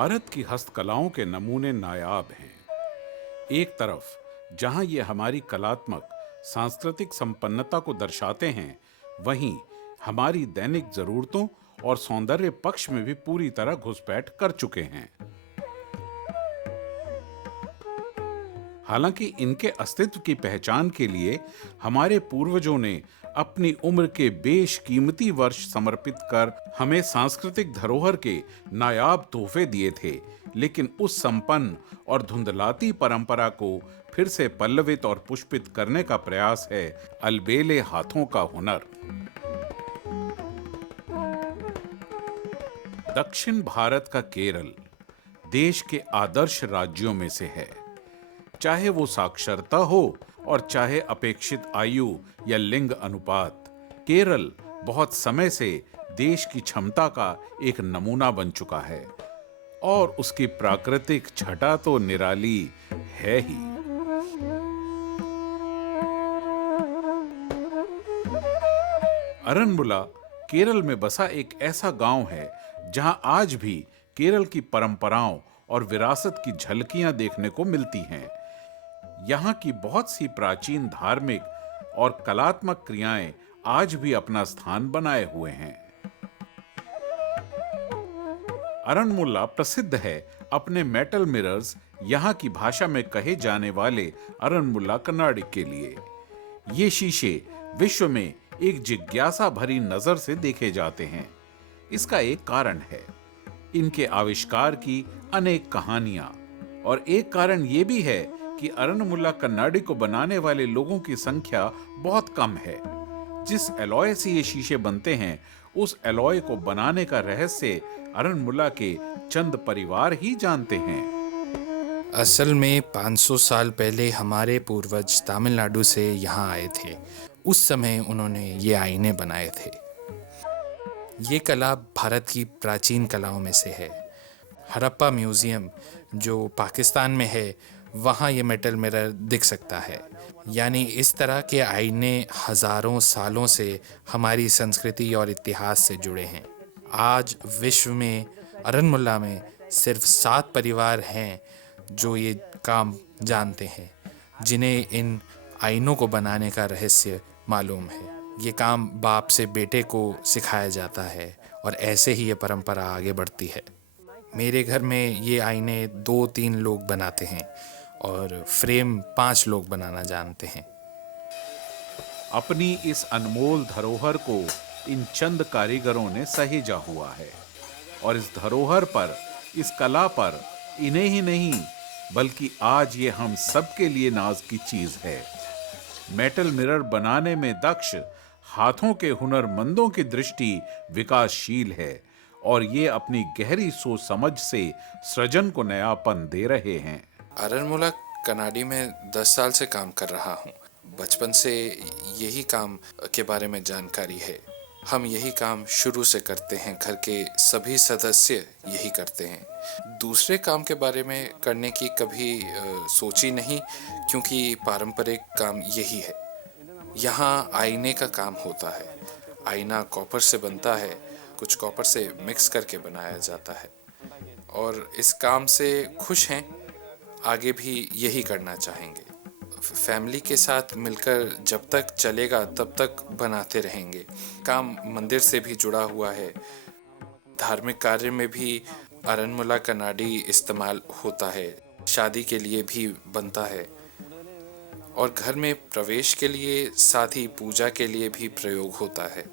भारत की हस्तकलाओं के नमूने नायाब हैं। एक तरफ जहां ये हमारी कलात्मक सांस्कृतिक संपन्नता को दर्शाते हैं, वहीं हमारी दैनिक जरूरतों और सौंदर्य पक्ष में भी पूरी तरह घुसपैठ कर चुके हैं। हालांकि इनके अस्तित्व की पहचान के लिए हमारे पूर्वजों ने अपनी उम्र के बेशकीमती वर्ष समर्पित कर हमें सांस्कृतिक धरोहर के नायाब तोहफे दिए थे, लेकिन उस संपन्न और धुंधलाती परंपरा को फिर से पल्लवित और पुष्पित करने का प्रयास है अलबेले हाथों का हुनर। दक्षिण भारत का केरल देश के आदर्श राज्यों में से है। चाहे वो साक्षरता हो और चाहे अपेक्षित आयु या लिंग अनुपात, केरल बहुत समय से देश की क्षमता का एक नमूना बन चुका है और उसकी प्राकृतिक छटा तो निराली है ही। अरनमुला केरल में बसा एक ऐसा गांव है जहां आज भी केरल की परंपराओं और विरासत की झलकियां देखने को मिलती हैं। यहाँ की बहुत सी प्राचीन धार्मिक और कलात्मक क्रियाएं आज भी अपना स्थान बनाए हुए हैं। अरनमुला प्रसिद्ध है अपने मेटल मिरर्स, यहाँ की भाषा में कहे जाने वाले अरनमुला कन्नाडी के लिए। ये शीशे विश्व में एक जिज्ञासा भरी नजर से देखे जाते हैं। इसका एक कारण है इनके आविष्कार की अनेक कहानियां, और एक कारण यह भी है कि अरनमुला कन्नाडी को बनाने वाले लोगों की संख्या बहुत कम है। जिस एलॉय से ये शीशे बनते हैं, उस एलॉय को बनाने का रहस्य अरनमुला के चंद परिवार ही जानते हैं। असल में 500 साल पहले हमारे पूर्वज तमिलनाडु से यहाँ आए थे। उस समय उन्होंने ये आईने बनाए थे। ये कला भारत की प्राचीन कलाओं में से है। हड़प्पा म्यूजियम जो पाकिस्तान में है, वहाँ ये मेटल मिरर दिख सकता है। यानी इस तरह के आईने हजारों सालों से हमारी संस्कृति और इतिहास से जुड़े हैं। आज विश्व में अरनमुला में सिर्फ 7 परिवार हैं जो ये काम जानते हैं, जिन्हें इन आईनों को बनाने का रहस्य मालूम है। ये काम बाप से बेटे को सिखाया जाता है और ऐसे ही ये परंपरा आगे बढ़ती है। मेरे घर में ये आईने 2-3 लोग बनाते हैं और फ्रेम 5 लोग बनाना जानते हैं। अपनी इस अनमोल धरोहर को इन चंद कारीगरों ने सहेजा हुआ है, और इस धरोहर पर, इस कला पर इन्हें ही नहीं बल्कि आज ये हम सब के लिए नाज की चीज है। मेटल मिरर बनाने में दक्ष हाथों के हुनरमंदों की दृष्टि विकासशील है, और ये अपनी गहरी सोच समझ से सृजन को नयापन दे रहे हैं। अरनमुला कन्नाडी में 10 साल से काम कर रहा हूँ। बचपन से यही काम के बारे में जानकारी है। हम यही काम शुरू से करते हैं, घर के सभी सदस्य यही करते हैं। दूसरे काम के बारे में करने की कभी सोची नहीं, क्योंकि पारंपरिक काम यही है। यहाँ आईने का काम होता है। आईना कॉपर से बनता है, कुछ कॉपर से मिक्स करके बनाया जाता है, और इस काम से खुश हैं, आगे भी यही करना चाहेंगे। फैमिली के साथ मिलकर जब तक चलेगा तब तक बनाते रहेंगे। काम मंदिर से भी जुड़ा हुआ है। धार्मिक कार्य में भी अरनमुला कन्नाडी इस्तेमाल होता है। शादी के लिए भी बनता है, और घर में प्रवेश के लिए, साथ ही पूजा के लिए भी प्रयोग होता है।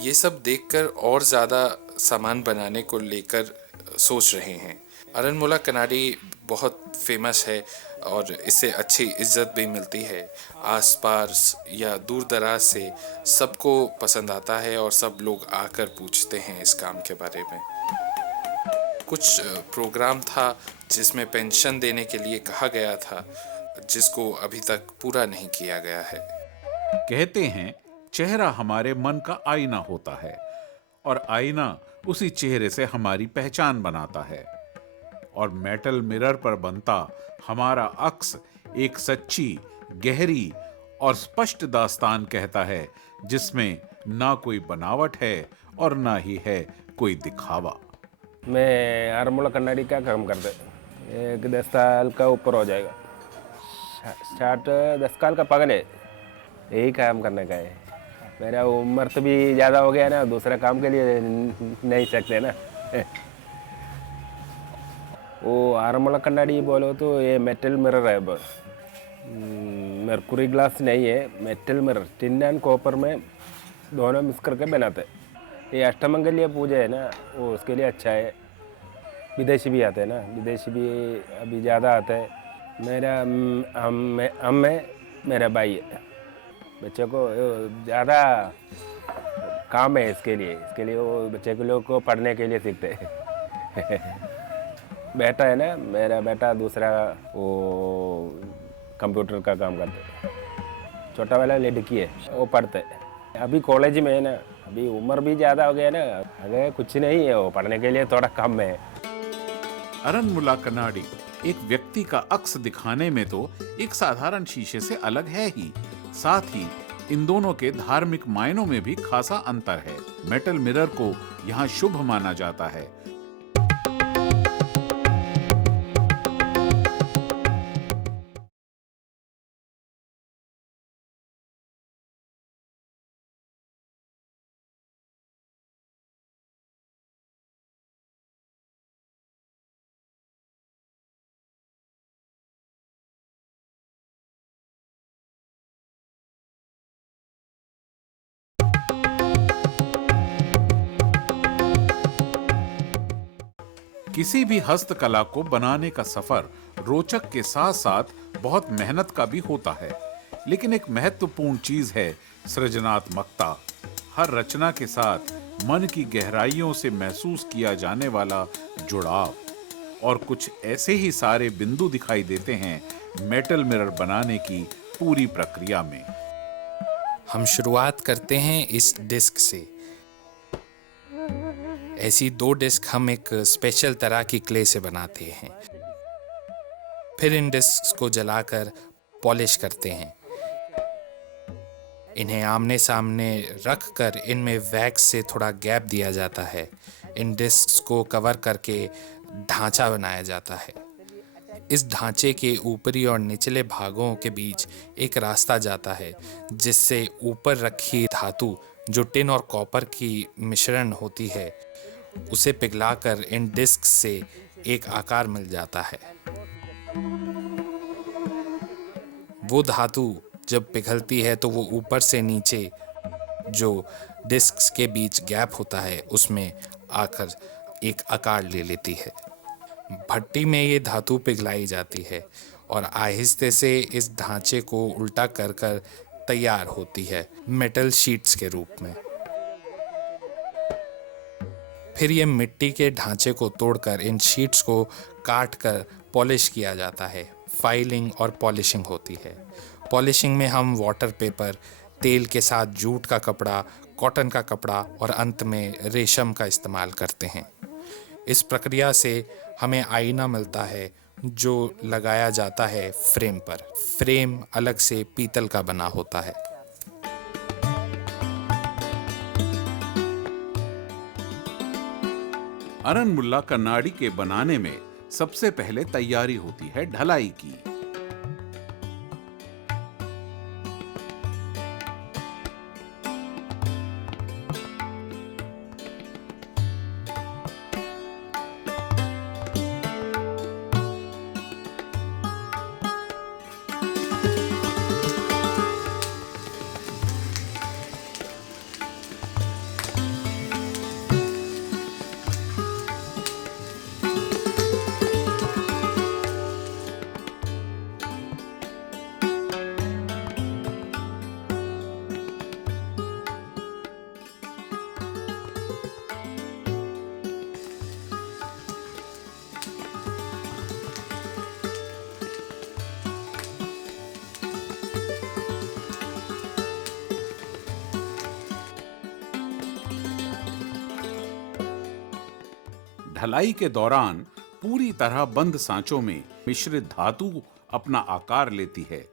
ये सब देखकर और ज़्यादा सामान बनाने को लेकर सोच रहे हैं। अरनमुला कन्नाडी बहुत फेमस है और इससे अच्छी इज्जत भी मिलती है। आसपास या दूर दराज से सबको पसंद आता है और सब लोग आकर पूछते हैं इस काम के बारे में। कुछ प्रोग्राम था जिसमें पेंशन देने के लिए कहा गया था, जिसको अभी तक पूरा नहीं किया गया है। कहते हैं चेहरा हमारे मन का आईना होता है, और आईना उसी चेहरे से हमारी पहचान बनाता है। और मेटल मिरर पर बनता हमारा अक्स एक सच्ची, गहरी और स्पष्ट दास्तान कहता है, जिसमें ना कोई बनावट है और ना ही है कोई दिखावा। मैं आरमूला कन्नाडी का काम करते, एक 10 साल का ऊपर हो जाएगा। स्टार्ट 10 साल का पगले यही काम करने का है। मेरा उम्र तो भी ज़्यादा हो गया ना, दूसरा काम के लिए नहीं सकते ना। वो आरमूला कन्नाडी बोलो तो ये मेटल मिरर है, मरकुरी ग्लास नहीं है, metal mirror, tin and copper में दोनों मिक्स करके बनाते। ये अष्टमंगलीय पूजा है ना, वो उसके लिए अच्छा है। विदेशी भी आते हैं ना, विदेशी भी अभी ज़्यादा आते हैं। मेरा हम है, मेरा भाई है। बच्चों को ज़्यादा काम है इसके लिए वो बच्चे के लोग को पढ़ने के लिए सीखते हैं। बेटा है ना, मेरा बेटा दूसरा वो कंप्यूटर का काम करते है। छोटा वाला लड़की है, वो पढ़ते अभी कॉलेज में है ना, अभी उम्र भी ज़्यादा हो गया ना, आगे कुछ नहीं है, वो पढ़ने के लिए थोड़ा कम है। अरनमुला कन्नाडी एक व्यक्ति का अक्स दिखाने में तो एक साधारण शीशे से अलग है ही, साथ ही इन दोनों के धार्मिक मायनों में भी खासा अंतर है। मेटल मिरर को यहाँ शुभ माना जाता है। किसी भी हस्तकला को बनाने का सफर रोचक के साथ साथ बहुत मेहनत का भी होता है, लेकिन एक महत्वपूर्ण चीज है सृजनात्मकता। हर रचना के साथ मन की गहराइयों से महसूस किया जाने वाला जुड़ाव, और कुछ ऐसे ही सारे बिंदु दिखाई देते हैं मेटल मिरर बनाने की पूरी प्रक्रिया में। हम शुरुआत करते हैं इस डिस्क से। ऐसी 2 डिस्क हम एक स्पेशल तरह की क्ले से बनाते हैं। फिर इन डिस्क को जलाकर पॉलिश करते हैं। इन्हें आमने सामने रख कर इनमें वैक्स से थोड़ा गैप दिया जाता है। इन डिस्क को कवर करके ढांचा बनाया जाता है। इस ढांचे के ऊपरी और निचले भागों के बीच एक रास्ता जाता है, जिससे ऊपर रखी धातु जो टिन और कॉपर की मिश्रण होती है, उसे पिघलाकर इन डिस्क से एक आकार मिल जाता है। वो धातु जब पिघलती है तो वो ऊपर से नीचे जो डिस्क्स के बीच गैप होता है उसमें आकर एक आकार ले लेती है। भट्टी में ये धातु पिघलाई जाती है और आहिस्ते से इस ढांचे को उल्टा कर कर तैयार होती है मेटल शीट्स के रूप में। फिर ये मिट्टी के ढांचे को तोड़कर इन शीट्स को काट कर पॉलिश किया जाता है। फाइलिंग और पॉलिशिंग होती है। पॉलिशिंग में हम वाटर पेपर, तेल के साथ जूट का कपड़ा, कॉटन का कपड़ा और अंत में रेशम का इस्तेमाल करते हैं। इस प्रक्रिया से हमें आईना मिलता है जो लगाया जाता है फ्रेम पर। फ्रेम अलग से पीतल का बना होता है। अरनमुला कन्नाडी के बनाने में सबसे पहले तैयारी होती है ढलाई की। ढलाई के दौरान पूरी तरह बंद सांचों में मिश्रित धातु अपना आकार लेती है,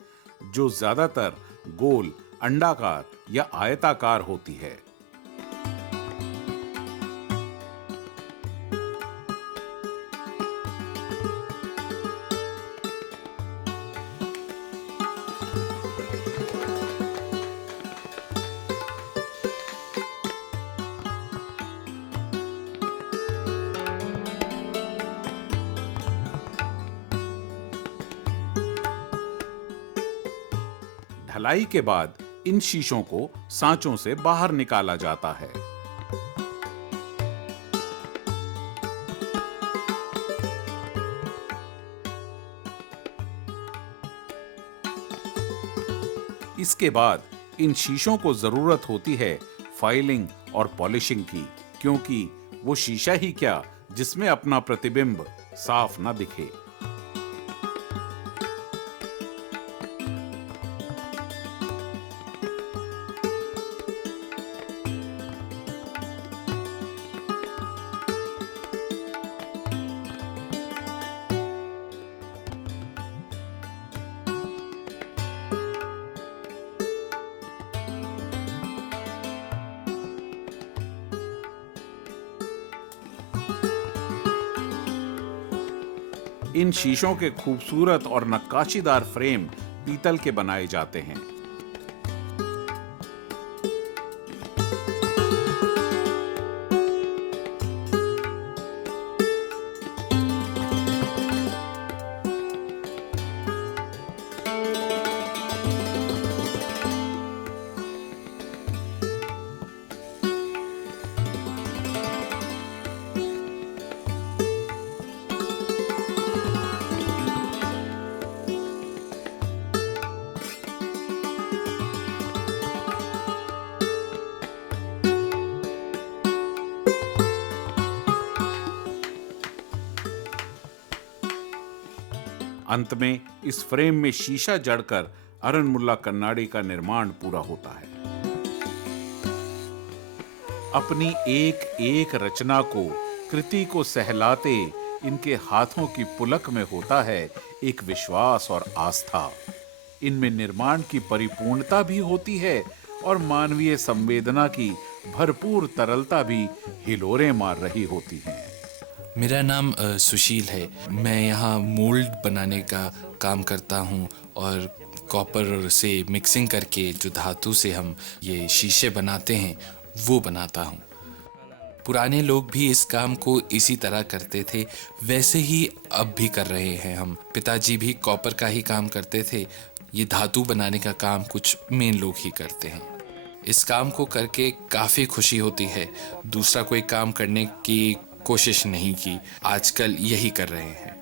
जो ज्यादातर गोल, अंडाकार या आयताकार होती है। ढलाई के बाद इन शीशों को सांचों से बाहर निकाला जाता है। इसके बाद इन शीशों को जरूरत होती है फाइलिंग और पॉलिशिंग की, क्योंकि वो शीशा ही क्या जिसमें अपना प्रतिबिंब साफ ना दिखे। इन शीशों के खूबसूरत और नक्काशीदार फ्रेम पीतल के बनाए जाते हैं। अंत में इस फ्रेम में शीशा जड़कर अरनमुला कन्नाडी का निर्माण पूरा होता है। अपनी एक एक रचना को, कृति को सहलाते इनके हाथों की पुलक में होता है एक विश्वास और आस्था। इनमें निर्माण की परिपूर्णता भी होती है और मानवीय संवेदना की भरपूर तरलता भी हिलोरें मार रही होती हैं। मेरा नाम सुशील है। मैं यहाँ मोल्ड बनाने का काम करता हूँ और कॉपर से मिक्सिंग करके जो धातु से हम ये शीशे बनाते हैं वो बनाता हूँ। पुराने लोग भी इस काम को इसी तरह करते थे, वैसे ही अब भी कर रहे हैं हम। पिताजी भी कॉपर का ही काम करते थे। ये धातु बनाने का काम कुछ मेन लोग ही करते हैं। इस काम को करके काफ़ी खुशी होती है। दूसरा कोई काम करने की कोशिश नहीं की। आजकल यही कर रहे हैं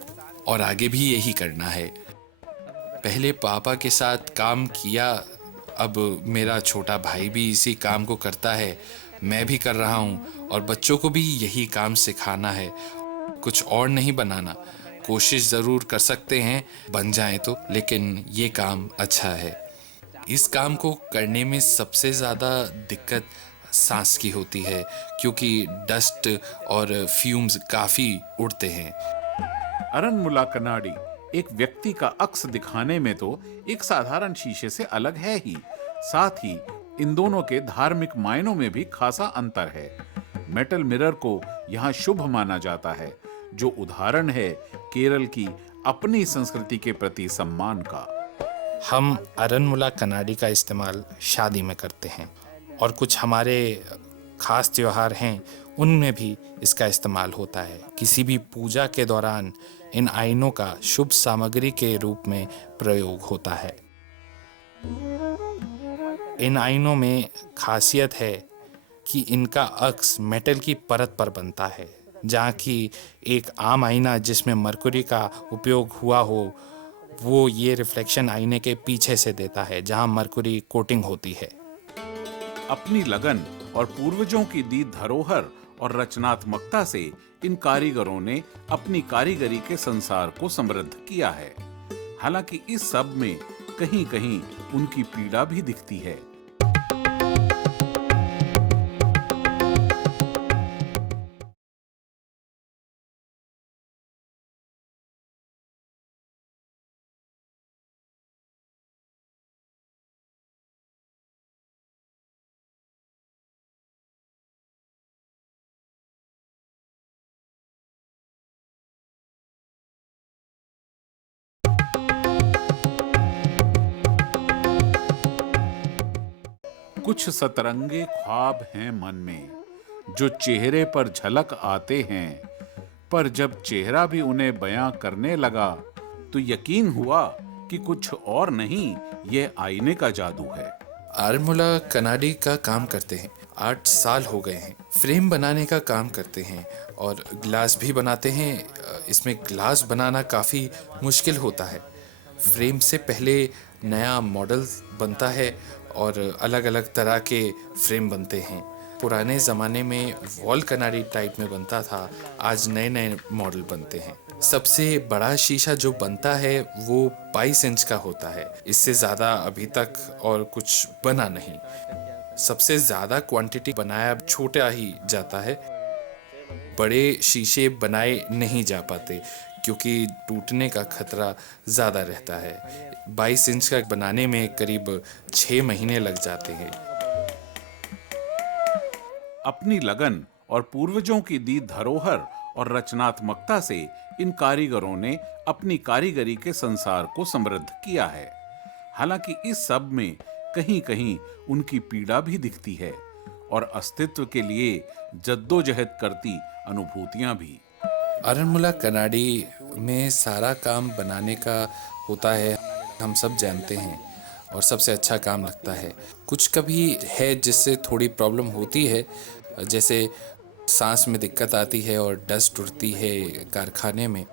और आगे भी यही करना है। पहले पापा के साथ काम किया, अब मेरा छोटा भाई भी इसी काम को करता है। मैं भी कर रहा हूँ और बच्चों को भी यही काम सिखाना है। कुछ और नहीं बनाना। कोशिश ज़रूर कर सकते हैं बन जाए तो, लेकिन ये काम अच्छा है। इस काम को करने में सबसे ज़्यादा दिक्कत सांस की होती है, क्योंकि डस्ट और फ्यूम्स काफ़ी उड़ते हैं। अरनमुला कन्नाडी एक व्यक्ति का अक्स दिखाने में तो एक साधारण शीशे से अलग है ही, साथ ही इन दोनों के धार्मिक मायनों में भी खासा अंतर है। मेटल मिरर को यहाँ शुभ माना जाता है, जो उदाहरण है केरल की अपनी संस्कृति के प्रति सम्मान का। हम अरनमुला कन्नाडी का इस्तेमाल शादी में करते हैं और कुछ हमारे ख़ास त्योहार हैं उनमें भी इसका इस्तेमाल होता है। किसी भी पूजा के दौरान इन आइनों का शुभ सामग्री के रूप में प्रयोग होता है। इन आइनों में खासियत है कि इनका अक्स मेटल की परत पर बनता है, जहाँ की एक आम आईना जिसमें मरकरी का उपयोग हुआ हो वो ये रिफ्लेक्शन आईने के पीछे से देता है, जहाँ मरकरी कोटिंग होती है। अपनी लगन और पूर्वजों की दी धरोहर और रचनात्मकता से इन कारीगरों ने अपनी कारीगरी के संसार को समृद्ध किया है। हालांकि इस सब में कहीं कहीं उनकी पीड़ा भी दिखती है। कुछ सतरंगे ख्वाब हैं मन में, जो चेहरे पर झलक आते हैं, पर जब चेहरा भी उन्हें बयां करने लगा तो यकीन हुआ कि कुछ और नहीं, ये आईने का जादू है। आरन्मुला कनाडी का काम करते हैं। 8 साल हो गए हैं। फ्रेम बनाने का काम करते हैं और ग्लास भी बनाते हैं। इसमें ग्लास बनाना काफ़ी मुश्किल होता है। फ्रेम से पहले नया मॉडल बनता है और अलग अलग तरह के फ्रेम बनते हैं। पुराने ज़माने में वॉल कनाडी टाइप में बनता था, आज नए नए मॉडल बनते हैं। सबसे बड़ा शीशा जो बनता है वो 22 इंच का होता है। इससे ज़्यादा अभी तक और कुछ बना नहीं। सबसे ज़्यादा क्वांटिटी बनाया छोटा ही जाता है। बड़े शीशे बनाए नहीं जा पाते क्योंकि टूटने का खतरा ज़्यादा रहता है। 22 इंच का बनाने में करीब 6 महीने लग जाते हैं। अपनी लगन और पूर्वजों की दी धरोहर और रचनात्मकता से इन कारीगरों ने अपनी कारीगरी के संसार को समृद्ध किया है। हालांकि इस सब में कहीं कहीं उनकी पीड़ा भी दिखती है और अस्तित्व के लिए जद्दोजहद करती अनुभूतियां भी। आरन्मुला कनाडी में सारा काम बनाने का होता है, हम सब जानते हैं, और सबसे अच्छा काम लगता है। कुछ कभी है जिससे थोड़ी प्रॉब्लम होती है, जैसे सांस में दिक्कत आती है और डस्ट उड़ती है कारखाने में।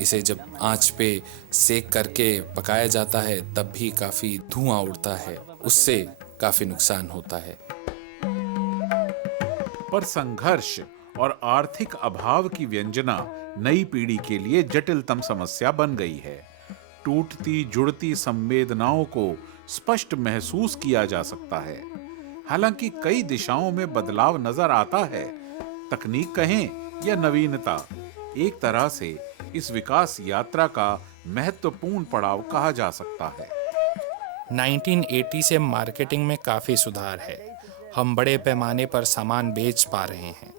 इसे जब आंच पे सेक करके पकाया जाता है तब भी काफ़ी धुआं उड़ता है, उससे काफ़ी नुकसान होता है। पर संघर्ष और आर्थिक अभाव की व्यंजना नई पीढ़ी के लिए जटिलतम समस्या बन गई है। टूटती जुड़ती संवेदनाओं को स्पष्ट महसूस किया जा सकता है। हालांकि कई दिशाओं में बदलाव नजर आता है। तकनीक कहें या नवीनता, एक तरह से इस विकास यात्रा का महत्वपूर्ण पड़ाव कहा जा सकता है। 1980 से मार्केटिंग में काफ़ी सुधार है। हम बड़े पैमाने पर सामान बेच पा रहे हैं।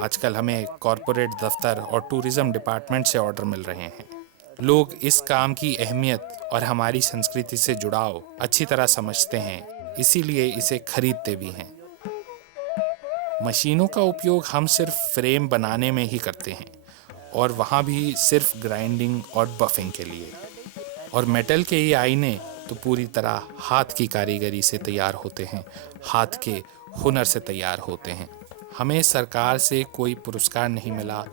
आजकल हमें कॉरपोरेट दफ्तर और टूरिज्म डिपार्टमेंट से ऑर्डर मिल रहे हैं। लोग इस काम की अहमियत और हमारी संस्कृति से जुड़ाव अच्छी तरह समझते हैं, इसीलिए इसे खरीदते भी हैं। मशीनों का उपयोग हम सिर्फ फ्रेम बनाने में ही करते हैं, और वहाँ भी सिर्फ ग्राइंडिंग और बफिंग के लिए। और मेटल के ये आईने तो पूरी तरह हाथ की कारीगरी से तैयार होते हैं, हाथ के हुनर से तैयार होते हैं। हमें सरकार से कोई पुरस्कार नहीं मिला,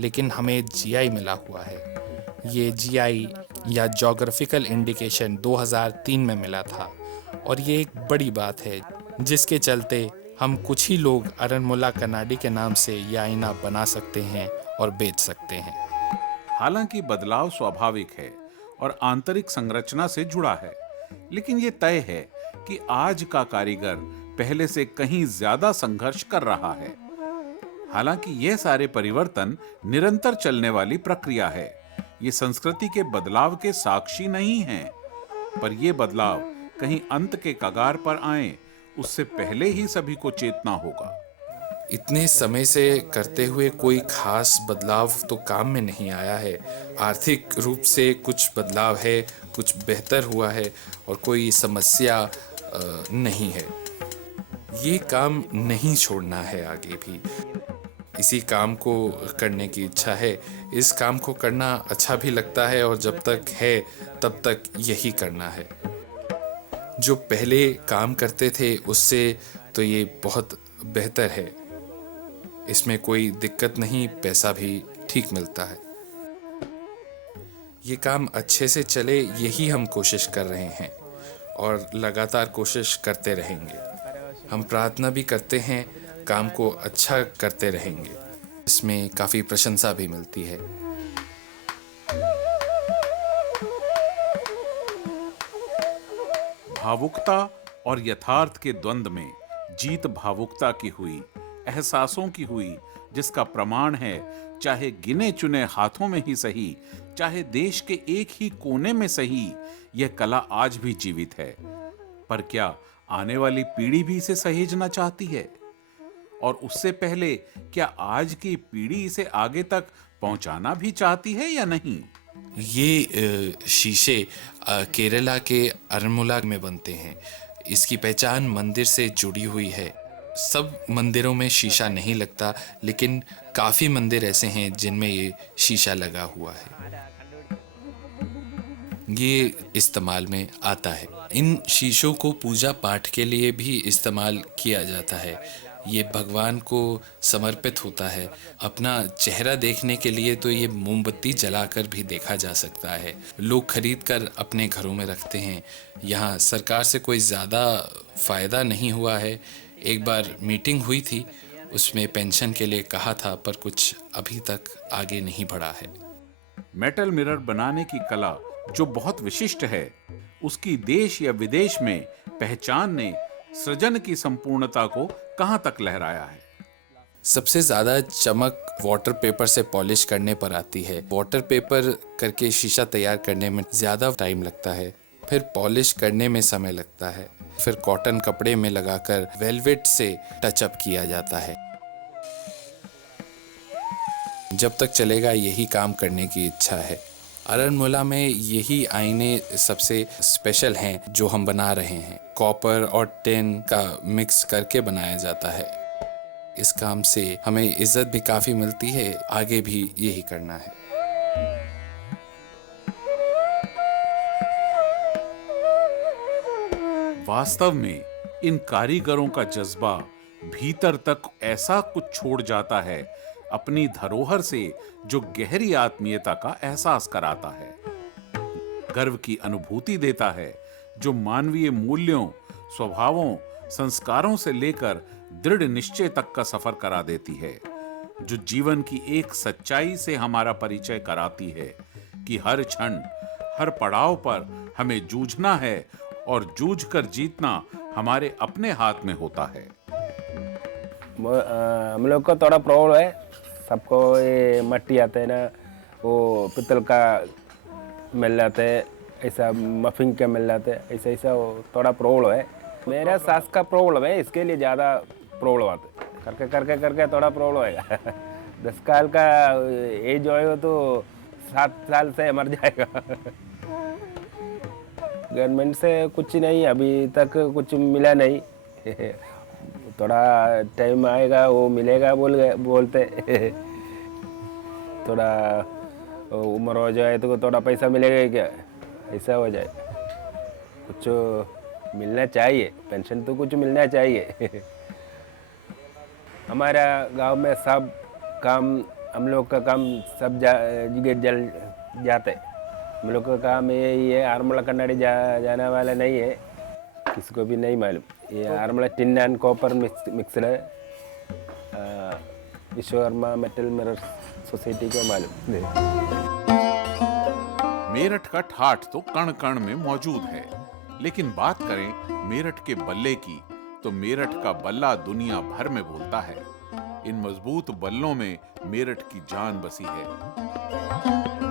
लेकिन हमें जीआई मिला हुआ है। ये जीआई या ज्योग्राफिकल इंडिकेशन 2003 में मिला था, और ये एक बड़ी बात है जिसके चलते हम कुछ ही लोग आरन्मुला कनाडी के नाम से ये आईना बना सकते हैं और बेच सकते हैं। हालांकि बदलाव स्वाभाविक है और आंतरिक संरचना से जुड़ा है, लेकिन ये तय है कि आज का कारीगर पहले से कहीं ज्यादा संघर्ष कर रहा है। हालांकि ये सारे परिवर्तन निरंतर चलने वाली प्रक्रिया है। ये संस्कृति के बदलाव के साक्षी नहीं हैं, पर ये बदलाव कहीं अंत के कगार पर आए उससे पहले ही सभी को चेतना होगा। इतने समय से करते हुए कोई खास बदलाव तो काम में नहीं आया है। आर्थिक रूप से कुछ बदलाव है, कुछ बेहतर हुआ है, और कोई समस्या नहीं है। ये काम नहीं छोड़ना है आगे भी। इसी काम को करने की इच्छा है। इस काम को करना अच्छा भी लगता है, और जब तक है तब तक यही करना है। जो पहले काम करते थे उससे तो ये बहुत बेहतर है। इसमें कोई दिक्कत नहीं, पैसा भी ठीक मिलता है। ये काम अच्छे से चले, यही हम कोशिश कर रहे हैं और लगातार कोशिश करते रहेंगे। हम प्रार्थना भी करते हैं, काम को अच्छा करते रहेंगे। इसमें काफ़ी प्रशंसा भी मिलती है। भावुकता और यथार्थ के द्वंद में जीत भावुकता की हुई, एहसासों की हुई, जिसका प्रमाण है चाहे गिने चुने हाथों में ही सही, चाहे देश के एक ही कोने में सही, यह कला आज भी जीवित है। पर क्या आने वाली पीढ़ी भी इसे सहेजना चाहती है? और उससे पहले क्या आज की पीढ़ी इसे आगे तक पहुंचाना भी चाहती है या नहीं? ये शीशे केरला के आरन्मुला में बनते हैं। इसकी पहचान मंदिर से जुड़ी हुई है। सब मंदिरों में शीशा नहीं लगता, लेकिन काफ़ी मंदिर ऐसे हैं जिनमें ये शीशा लगा हुआ है। ये इस्तेमाल में आता है। इन शीशों को पूजा पाठ के लिए भी इस्तेमाल किया जाता है। ये भगवान को समर्पित होता है। अपना चेहरा देखने के लिए तो ये मोमबत्ती जलाकर भी देखा जा सकता है। लोग खरीद कर अपने घरों में रखते हैं। यहाँ सरकार से कोई ज़्यादा फ़ायदा नहीं हुआ है। एक बार मीटिंग हुई थी, उसमें पेंशन के लिए कहा था, पर कुछ अभी तक आगे नहीं बढ़ा है। मेटल मिरर बनाने की कला जो बहुत विशिष्ट है, उसकी देश या विदेश में पहचान ने सृजन की संपूर्णता को कहां तक लहराया है। सबसे ज़्यादा चमक वाटर पेपर से पॉलिश करने पर आती है। वाटर पेपर करके शीशा तैयार करने में ज़्यादा टाइम लगता है, फिर पॉलिश करने में समय लगता है, फिर कॉटन कपड़े में लगाकर वेलवेट से टचअप किया जाता है। जब तक चलेगा यही काम करने की इच्छा है। अरनमुला में यही आईने सबसे स्पेशल हैं जो हम बना रहे हैं। कॉपर और टिन का मिक्स करके बनाया जाता है। इस काम से हमें इज्जत भी काफ़ी मिलती है। आगे भी यही करना है। वास्तव में इन कारीगरों का जज्बा भीतर तक ऐसा कुछ छोड़ जाता है, अपनी धरोहर से जो गहरी आत्मीयता का एहसास कराता है, गर्व की अनुभूति देता है, जो मानवीय मूल्यों, स्वभावों, संस्कारों से लेकर दृढ़ निश्चय तक का सफर करा देती है, जो जीवन की एक सच्चाई से हमारा परिचय कराती है कि हर क्षण, हर पड़ाव पर हमें जूझना है और जूझकर जीतना हमारे अपने हाथ में होता है। हम लोग को थोड़ा प्रॉब्लम है। सबको ये मट्टी आते है ना, वो पित्तल का मिल जाते हैं, ऐसा मफिंग के मिल जाते हैं, ऐसा ऐसा वो थोड़ा प्रॉब्लम है। मेरा सास का प्रॉब्लम है, इसके लिए ज़्यादा प्रॉब्लम आते करके करके करके थोड़ा प्रॉब्लम है। 10 साल का एज हो तो 7 साल से मर जाएगा। गवर्नमेंट से कुछ नहीं, अभी तक कुछ मिला नहीं। थोड़ा टाइम आएगा वो मिलेगा बोलते। थोड़ा उम्र हो जाए तो थोड़ा पैसा मिलेगा क्या, ऐसा हो जाए। कुछ मिलना चाहिए, पेंशन तो कुछ मिलना चाहिए। हमारा गांव में सब काम, हम लोग का काम सब जगह जल जाते। हम लोग का काम यही है। अरनमुला कन्नाडी जाने वाला नहीं है, किसको भी नहीं मालूम। ये Aranmula tin and copper mixed है। विश्वकर्मा मेटल मिरर सोसाइटी को मालूम। मेरठ का ठाठ तो कण कण में मौजूद है, लेकिन बात करें मेरठ के बल्ले की तो मेरठ का बल्ला दुनिया भर में बोलता है। इन मजबूत बल्लों में मेरठ की जान बसी है।